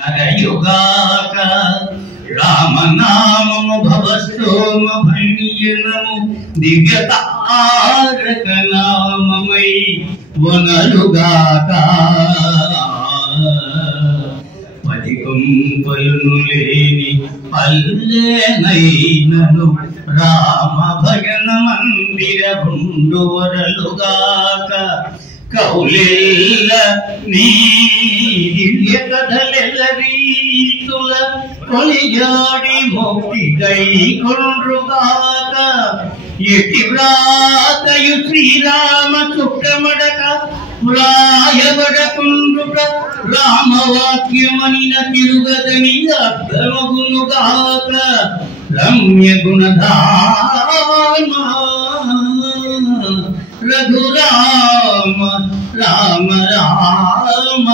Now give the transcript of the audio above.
నరయుగాక రామనామము భవస్తోమ భణ్యనము దివ్యతారక నామమై వనరుగాక పదికొంపలును లేని పల్లెనైనను రామ భజన మందిర గుండువరలుగాక కౌలిల్ల నీ దివ్య కథలెల్ల రీతుల కొలిజాడి మొక్కిదై కొండ్రుగాక ఎటి వ్రాతయు శ్రీరామ చుట్టమడక వ్రాయబడకుండుట రామవాక్యమనిన తిరుగదని అర్థమగునుగాక రమ్య గుణధామ రఘురామ రామ రామ